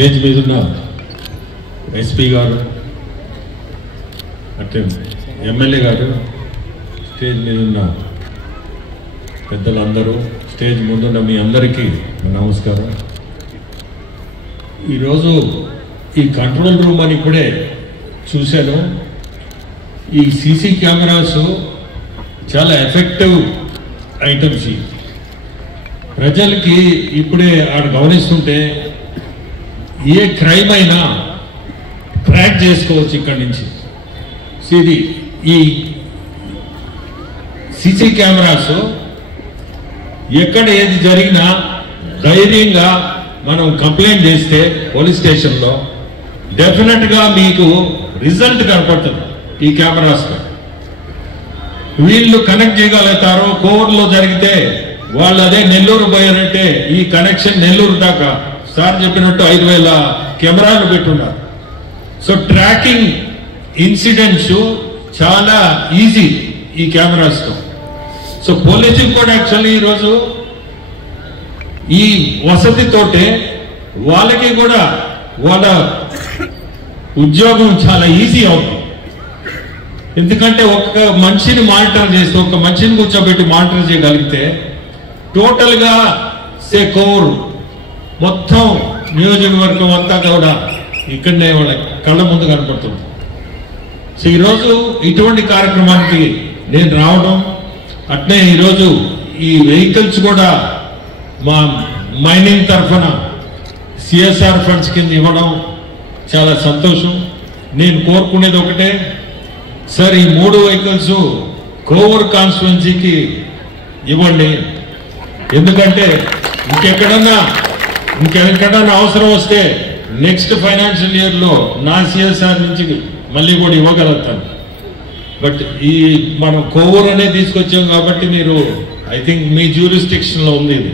Stage మీద ఉన్న SP గారు, అట్లే ఎమ్మెల్యే గారు, స్టేజ్ మీద ఉన్న పెద్దలందరూ, స్టేజ్ ముందున్న మీ అందరికీ నమస్కారం. ఈరోజు ఈ కంట్రోల్ రూమ్ అని ఇప్పుడే చూశాను. ఈ సీసీ కెమెరాస్ చాలా ఎఫెక్టివ్ ఐటమ్స్. ప్రజలకి ఇప్పుడే ఆడ గమనిస్తుంటే ఏ క్రైమ్ అయినా ట్రాక్ చేసుకోవచ్చు ఇక్కడి నుంచి. ఇది ఈ సీసీ కెమెరాస్ ఎక్కడ ఏది జరిగినా ధైర్యంగా మనం కంప్లైంట్ చేస్తే పోలీస్ స్టేషన్లో డెఫినెట్గా మీకు రిజల్ట్ కనపడుతుంది. ఈ కెమెరాస్తో వీళ్ళు కనెక్ట్ చేయగలుగుతారు. కోవర్లో జరిగితే వాళ్ళు అదే నెల్లూరు పోయారంటే ఈ కనెక్షన్ నెల్లూరు దాకా సార్ చెప్పినట్టు 5,000 కెమెరాలు పెట్టున్నారు. సో ట్రాకింగ్ ఇన్సిడెంట్స్ చాలా ఈజీ ఈ కెమెరాస్తో. సో పోలీసులు కూడా యాక్చువల్లీ ఈరోజు ఈ వసతితోటే వాళ్ళకి కూడా వాళ్ళ ఉద్యోగం చాలా ఈజీ అవుతుంది. ఎందుకంటే ఒక్క మనిషిని మానిటర్ చేస్తే, ఒక మనిషిని కూర్చోబెట్టి మానిటర్ చేయగలిగితే టోటల్గా కోర్ మొత్తం నియోజకవర్గం అంతా కూడా ఇక్కడనే వాళ్ళ కళ్ళ ముందు కనపడుతుంది. సో ఈరోజు ఇటువంటి కార్యక్రమానికి నేను రావడం, అట్నే ఈరోజు ఈ వెహికల్స్ కూడా మా మైనింగ్ తరఫున సిఎస్ఆర్ ఫండ్స్ కింద ఇవ్వడం చాలా సంతోషం. నేను కోరుకునేది ఒకటే, సార్ ఈ 3 వెహికల్స్ కోవూరు కాన్స్టిట్యున్సీకి ఇవ్వండి. ఎందుకంటే ఇంకెక్కడన్నా అవసరం వస్తే నెక్స్ట్ ఫైనాన్షియల్ ఇయర్లో నా సిఎస్ఆర్ నుంచి మళ్ళీ కూడా ఇవ్వగలుగుతాను. బట్ ఈ మనం కోవూరు అనేది తీసుకొచ్చాం కాబట్టి మీరు ఐ థింక్ మీ జ్యూరిస్డిక్షన్లో ఉంది. ఇది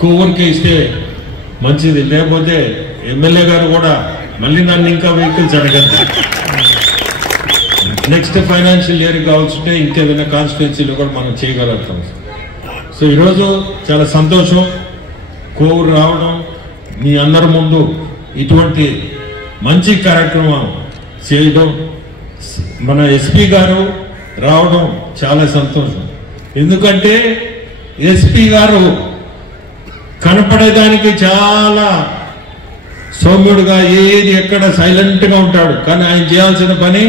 కోవూరుకి ఇస్తే మంచిది. లేకపోతే ఎమ్మెల్యే గారు కూడా మళ్ళీ నన్ను ఇంకా వెహికల్స్ అడగద్దు. నెక్స్ట్ ఫైనాన్షియల్ ఇయర్ కావాల్సింటే ఇంకేదైనా కాన్స్టిట్యున్సీలో కూడా మనం చేయగలుగుతాం. సో ఈరోజు చాలా సంతోషం కోవూరు రావడం, మీ అందరి ముందు ఇటువంటి మంచి కార్యక్రమం చేయడం, మన ఎస్పీ గారు రావడం చాలా సంతోషం. ఎందుకంటే ఎస్పీ గారు కనపడేదానికి చాలా సౌమ్యుడుగా, ఏది ఎక్కడ సైలెంట్గా ఉంటాడు, కానీ ఆయన చేయాల్సిన పని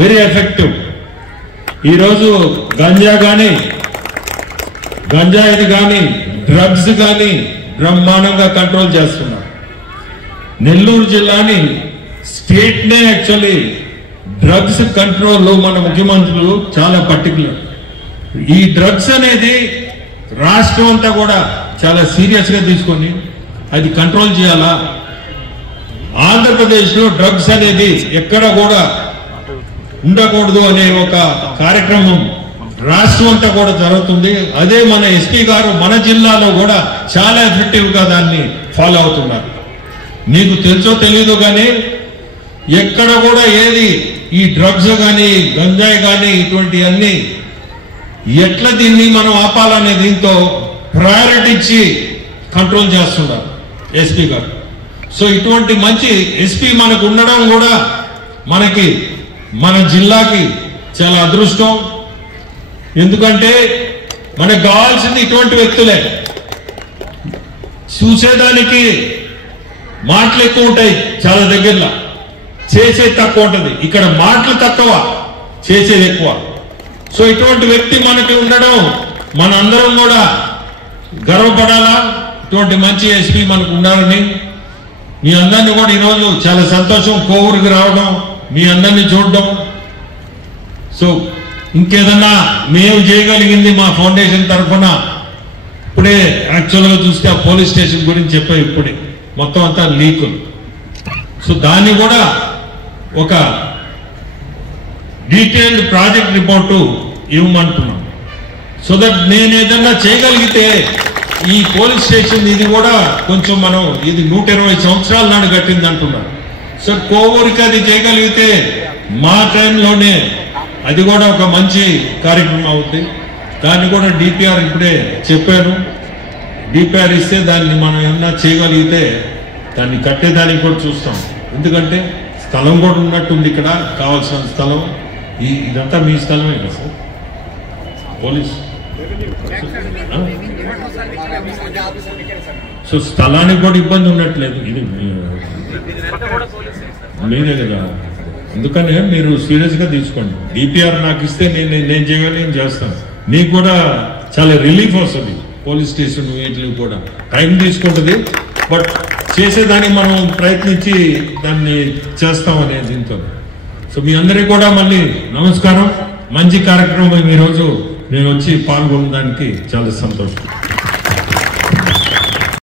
వెరీ ఎఫెక్టివ్. ఈరోజు గంజాయిని కానీ డ్రగ్స్ కానీ బ్రహ్మాండంగా కంట్రోల్ చేస్తున్నారు. నెల్లూరు జిల్లాని స్టేట్నే యాక్చువల్లీ డ్రగ్స్ కంట్రోల్ మన ముఖ్యమంత్రులు చాలా పర్టికులర్. ఈ డ్రగ్స్ అనేది రాష్ట్రం అంతా కూడా చాలా సీరియస్గా తీసుకొని అది కంట్రోల్ చేయాలా. ఆంధ్రప్రదేశ్లో డ్రగ్స్ అనేది ఎక్కడ కూడా ఉండకూడదు అనే ఒక కార్యక్రమం రాష్ట్రం అంతా కూడా జరుగుతుంది. అదే మన ఎస్పీ గారు మన జిల్లాలో కూడా చాలా ఎఫెక్టివ్గా దాన్ని ఫాలో అవుతున్నారు. మీకు తెలుసో తెలీదు కానీ ఎక్కడ కూడా ఏది ఈ డ్రగ్స్ కానీ గంజాయి కానీ ఇటువంటి అన్ని ఎట్లా దీన్ని మనం ఆపాలనే దీంతో ప్రయారిటీ ఇచ్చి కంట్రోల్ చేస్తున్నారు ఎస్పీ గారు. సో ఇటువంటి మంచి ఎస్పీ మనకు ఉండడం కూడా మనకి మన జిల్లాకి చాలా అదృష్టం. ఎందుకంటే మనకు కావాల్సింది ఇటువంటి వ్యక్తులే. చూసేదానికి మాటలు ఎక్కువ ఉంటాయి చాలా దగ్గరలో, చేసేది తక్కువ ఉంటుంది. ఇక్కడ మాటలు తక్కువ, చేసేది ఎక్కువ. సో ఇటువంటి వ్యక్తి మనకి ఉండడం మన అందరం కూడా గర్వపడాలా. ఇటువంటి మంచి ఎస్పీ మనకు ఉండాలని మీ అందరినీ కూడా ఈరోజు చాలా సంతోషం కోవూరుకి రావడం, మీ అందరినీ చూడడం. సో ఇంకేదన్నా మేము చేయగలిగింది మా ఫౌండేషన్ తరఫున ఇప్పుడే యాక్చువల్గా చూస్తే ఆ పోలీస్ స్టేషన్ గురించి చెప్పా, ఇప్పుడే మొత్తం అంతా లీకులు. సో దాన్ని కూడా ఒక డీటెయిల్డ్ ప్రాజెక్ట్ రిపోర్టు ఇవ్వమంటున్నాం. సో దట్ నేను ఏదన్నా చేయగలిగితే ఈ పోలీస్ స్టేషన్ ఇది కూడా కొంచెం మనం ఇది 120 సంవత్సరాల నాడు కట్టింది అంటున్నారు. సో కోవూరుకి అది చేయగలిగితే మా టైంలోనే అది కూడా ఒక మంచి కార్యక్రమం అవుతుంది. దాన్ని కూడా డిపిఆర్ ఇప్పుడే చెప్పాను. డిపిఆర్ ఇస్తే దాన్ని మనం ఏమన్నా చేయగలిగితే దాన్ని కట్టేదానికి కూడా చూస్తాం. ఎందుకంటే స్థలం కూడా ఉన్నట్టుంది ఇక్కడ, కావాల్సిన స్థలం. ఇదంతా మీ స్థలమే కదా సార్? పోలీస్ సో స్థలానికి కూడా ఇబ్బంది ఉన్నట్లేదు. ఇది మీరే కదా, అందుకనే మీరు సీరియస్గా తీసుకోండి. డిపిఆర్ నాకు ఇస్తే నేను చేయగలిగి చేస్తాను. నీకు కూడా చాలా రిలీఫ్ వస్తుంది. పోలీస్ స్టేషన్ వీటికి కూడా టైం తీసుకుంటుంది, బట్ చేసేదానికి మనం ప్రయత్నించి దాన్ని చేస్తామనే దీంతో. సో మీ అందరికీ కూడా మళ్ళీ నమస్కారం. మంచి కార్యక్రమం ఈరోజు నేను వచ్చి పాల్గొనడానికి చాలా సంతోషం.